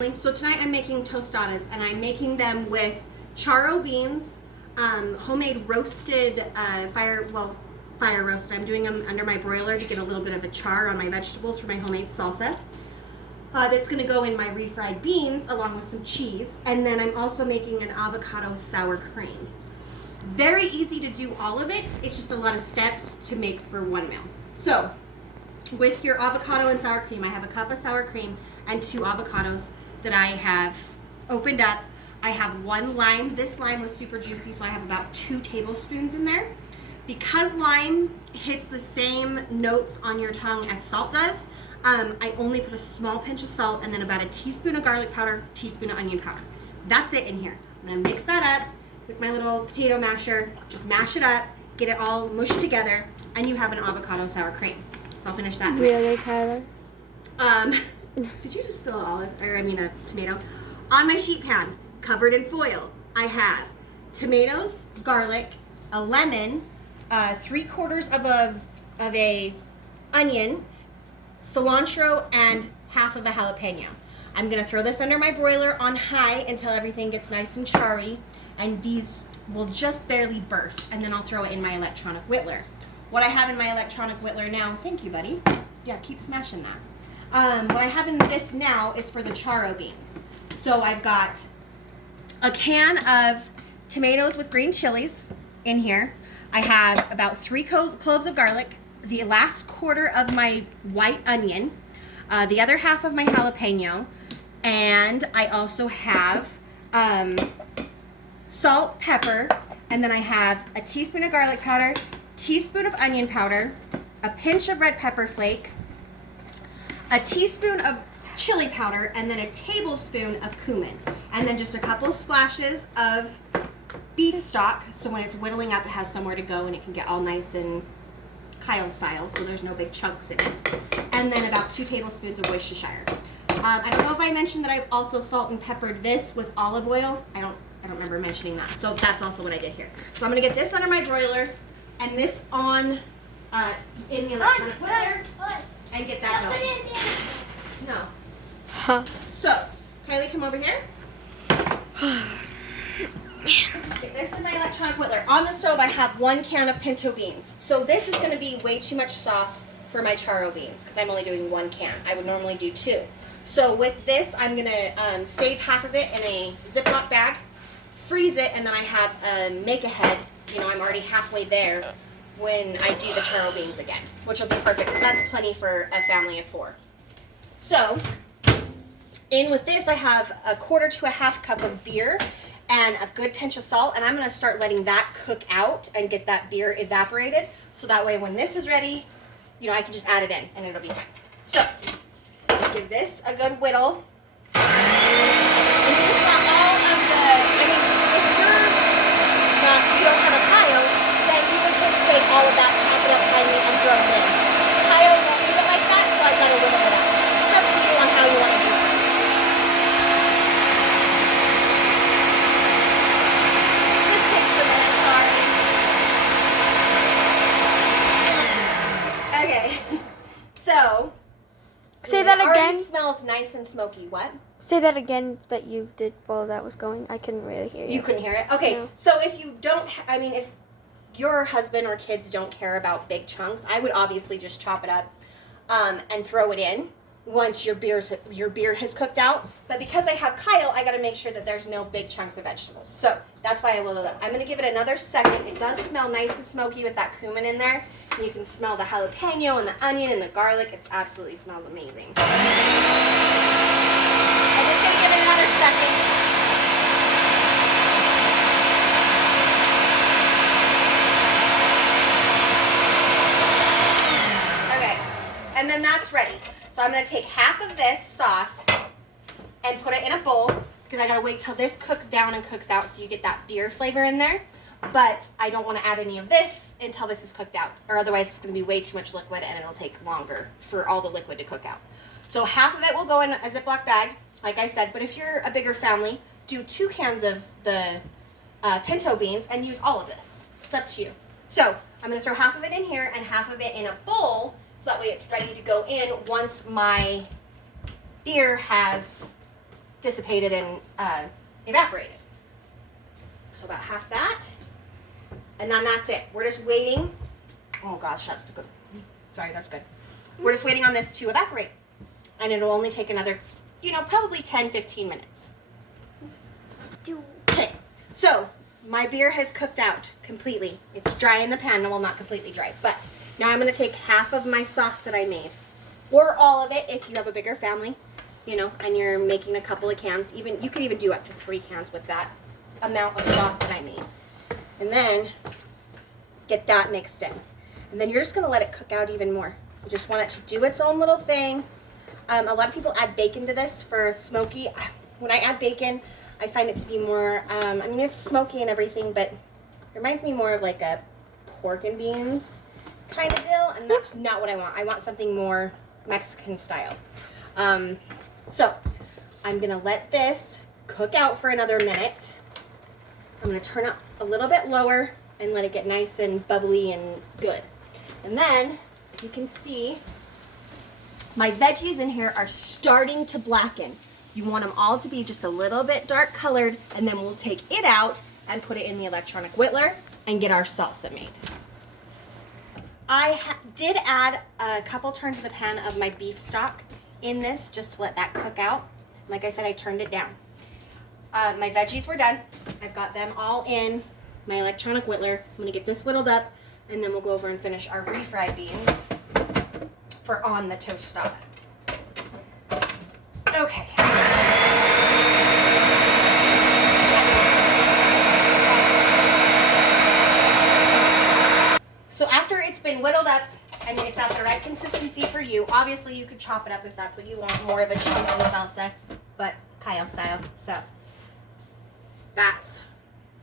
So tonight I'm making tostadas, and I'm making them with charro beans, homemade roasted, fire roasted. I'm doing them under my broiler to get a little bit of a char on my vegetables for my homemade salsa. That's going to go in my refried beans along with some cheese, and then I'm also making an avocado sour cream. Very easy to do all of it. It's just a lot of steps to make for one meal. So with your avocado and sour cream, I have a cup of sour cream and 2 avocados that I have opened up. I have 1 lime. This lime was super juicy, so I have about 2 tablespoons in there. Because lime hits the same notes on your tongue as salt does, I only put a small pinch of salt and then about a teaspoon of garlic powder, teaspoon of onion powder. That's it in here. I'm gonna mix that up with my little potato masher. Just mash it up, get it all mushed together, and you have an avocado sour cream. So I'll finish that. Really, Kyla? Did you just steal a tomato? On my sheet pan, covered in foil, I have tomatoes, garlic, a lemon, 3/4 of a onion, cilantro, and half of a jalapeno. I'm gonna throw this under my broiler on high until everything gets nice and charry, and these will just barely burst, and then I'll throw it in my electronic whittler. What I have in my electronic whittler now, thank you, buddy. Yeah, keep smashing that. What I have in this now is for the charro beans. So I've got a can of tomatoes with green chilies in here. I have about 3 cloves of garlic, the last 1/4 of my white onion, the other half of my jalapeno, and I also have salt, pepper, and then I have a teaspoon of garlic powder, teaspoon of onion powder, a pinch of red pepper flake, a teaspoon of chili powder, and then a tablespoon of cumin. And then just a couple splashes of beef stock, so when it's whittling up, it has somewhere to go and it can get all nice and Kyle style, so there's no big chunks in it. And then about 2 tablespoons of Worcestershire. I don't know if I mentioned that I've also salt and peppered this with olive oil. I don't remember mentioning that, so that's also what I did here. So I'm gonna get this under my broiler and this on in the electronic whittler and get that going. No. Huh. So, Kylie, come over here. Get this in my electronic whittler. On the stove, I have 1 can of pinto beans. So this is going to be way too much sauce for my charro beans because I'm only doing 1 can. I would normally do 2. So with this, I'm going to save half of it in a Ziploc bag, freeze it, and then I have a make-ahead. You know, I'm already halfway there when I do the charro beans again, which will be perfect because that's plenty for a family of 4. So, in with this, I have a 1/4 to a 1/2 cup of beer and a good pinch of salt, and I'm going to start letting that cook out and get that beer evaporated, so that way when this is ready, you know, I can just add it in and it'll be fine. So, give this a good whittle. And you just want all of the, if you don't have a pile, then you would just take all of that, chop it up finely, and throw it in. Pile won't leave it like that, so I've got to whittle it up. It's up to you on how you want to do it. This takes a minute, sorry. Okay, so. Say that it already again. Smells nice and smoky. What? Say that again that you did while that was going. I couldn't really hear you. You couldn't hear it? Okay, No. So if you don't, if your husband or kids don't care about big chunks, I would obviously just chop it up and throw it in once your beer has cooked out. But because I have Kyle, I got to make sure that there's no big chunks of vegetables. So that's why I whittled it up. I'm going to give it another second. It does smell nice and smoky with that cumin in there. And you can smell the jalapeno and the onion and the garlic. It absolutely smells amazing. I'm just going to give it another second. And then that's ready. So I'm going to take half of this sauce and put it in a bowl because I got to wait till this cooks down and cooks out so you get that beer flavor in there. But I don't want to add any of this until this is cooked out, or otherwise it's going to be way too much liquid and it'll take longer for all the liquid to cook out. So half of it will go in a Ziploc bag, like I said, but if you're a bigger family, do 2 cans of the pinto beans and use all of this. It's up to you. So I'm going to throw half of it in here and half of it in a bowl, so that way it's ready to go in once my beer has dissipated and evaporated. So about half that. And then that's it. We're just waiting. Oh gosh, that's good. Sorry, that's good. We're just waiting on this to evaporate. And it'll only take another, probably 10-15 minutes. Okay, so my beer has cooked out completely. It's dry in the pan. Well, not completely dry, but now I'm going to take half of my sauce that I made, or all of it if you have a bigger family, and you're making a couple of cans. You could even do up to 3 cans with that amount of sauce that I made. And then get that mixed in. And then you're just going to let it cook out even more. You just want it to do its own little thing. A lot of people add bacon to this for smoky. When I add bacon, I find it to be more, it's smoky and everything, but it reminds me more of like a pork and beans kind of deal, and that's not what I want. I want something more Mexican style. So I'm going to let this cook out for another minute. I'm going to turn it a little bit lower and let it get nice and bubbly and good. And then you can see my veggies in here are starting to blacken. You want them all to be just a little bit dark colored, and then we'll take it out and put it in the electronic whittler and get our salsa made. I did add a couple turns of the pan of my beef stock in this just to let that cook out. Like I said, I turned it down. My veggies were done. I've got them all in my electronic whittler. I'm gonna get this whittled up, and then we'll go over and finish our refried beans for on the tostada. Okay. So after it's been whittled up and it's at the right consistency for you, obviously you could chop it up if that's what you want, more of a chunky salsa, but Kyle style. So that's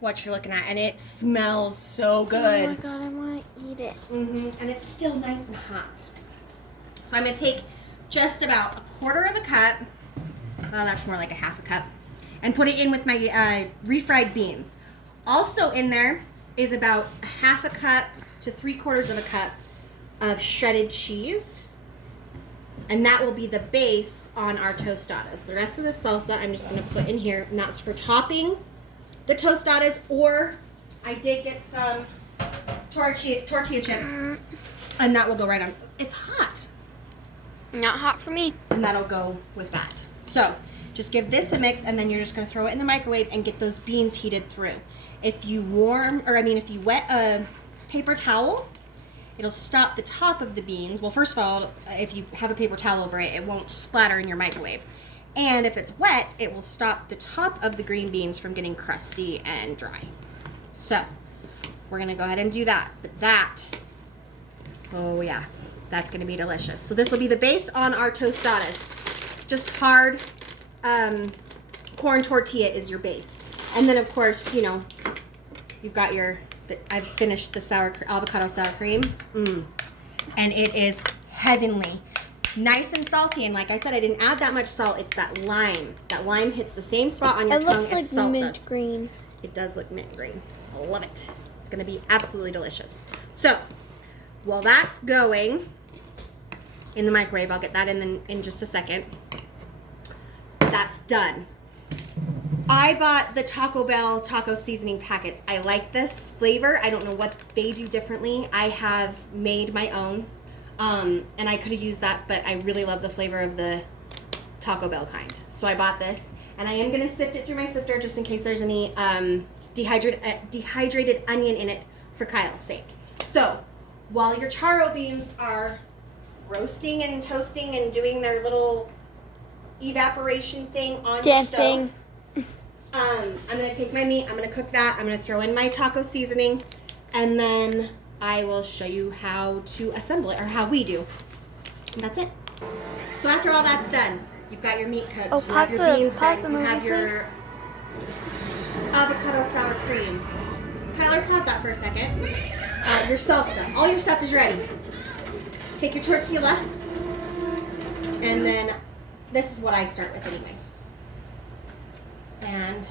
what you're looking at, and it smells so good. Oh my god, I want to eat it. And it's still nice and hot. So I'm going to take just about 1/4 of a cup, well, that's more like a 1/2 cup, and put it in with my refried beans. Also in there is about 1/2 cup to 3/4 of a cup of shredded cheese, and that will be the base on our tostadas. The rest of the salsa I'm just going to put in here, and that's for topping the tostadas, or I did get some tortilla chips, and that will go right on. It's hot. Not hot for me. And that'll go with that. So just give this a mix, and then you're just going to throw it in the microwave and get those beans heated through. If you wet a paper towel, it'll stop the top of the beans. Well, first of all, if you have a paper towel over it, it won't splatter in your microwave. And if it's wet, it will stop the top of the green beans from getting crusty and dry. So we're going to go ahead and do that. But that, oh yeah, that's going to be delicious. So this will be the base on our tostadas. Just hard corn tortilla is your base. And then, of course, you've got I've finished the avocado sour cream. And it is heavenly. Nice and salty. And like I said, I didn't add that much salt. It's that lime. That lime hits the same spot on your tongue as salt does. It looks like mint green. It does look mint green. I love it. It's going to be absolutely delicious. So, while that's going in the microwave, I'll get that in just a second. That's done. I bought the Taco Bell taco seasoning packets. I like this flavor. I don't know what they do differently. I have made my own, and I could have used that, but I really love the flavor of the Taco Bell kind. So I bought this, and I am going to sift it through my sifter just in case there's any dehydrated onion in it for Kyle's sake. So while your charro beans are roasting and toasting and doing their little evaporation thing on dancing. Your stove, I'm going to take my meat, I'm going to cook that, I'm going to throw in my taco seasoning, and then I will show you how to assemble it, or how we do. And that's it. So after all that's done, you've got your meat cooked, you have your beans done, you have your avocado sour cream. Tyler, pause that for a second. Your salsa, all your stuff is ready. Take your tortilla, and then this is what I start with anyway. And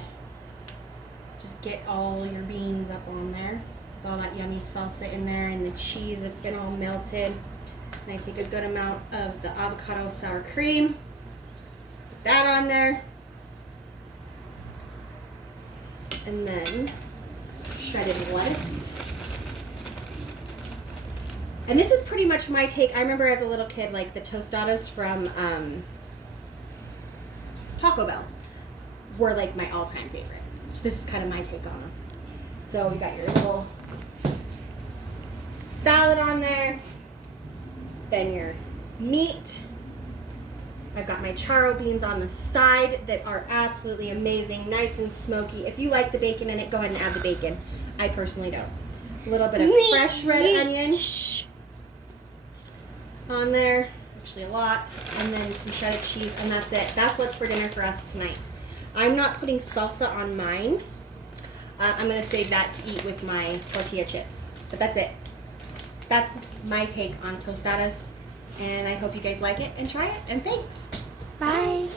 just get all your beans up on there with all that yummy salsa in there and the cheese that's been all melted. And I take a good amount of the avocado sour cream, put that on there, And then shredded lettuce. And this is pretty much my take. I remember as a little kid, like the Tostadas from Taco Bell were like my all-time favorite. So this is kind of my take on them. So you got your little salad on there, then your meat. I've got my charro beans on the side that are absolutely amazing, nice and smoky. If you like the bacon in it, go ahead and add the bacon. I personally don't. A little bit of fresh red onion on there, actually a lot, and then some shredded cheese, and that's it. That's what's for dinner for us tonight. I'm not putting salsa on mine. I'm going to save that to eat with my tortilla chips. But that's it. That's my take on tostadas. And I hope you guys like it and try it. And thanks. Bye.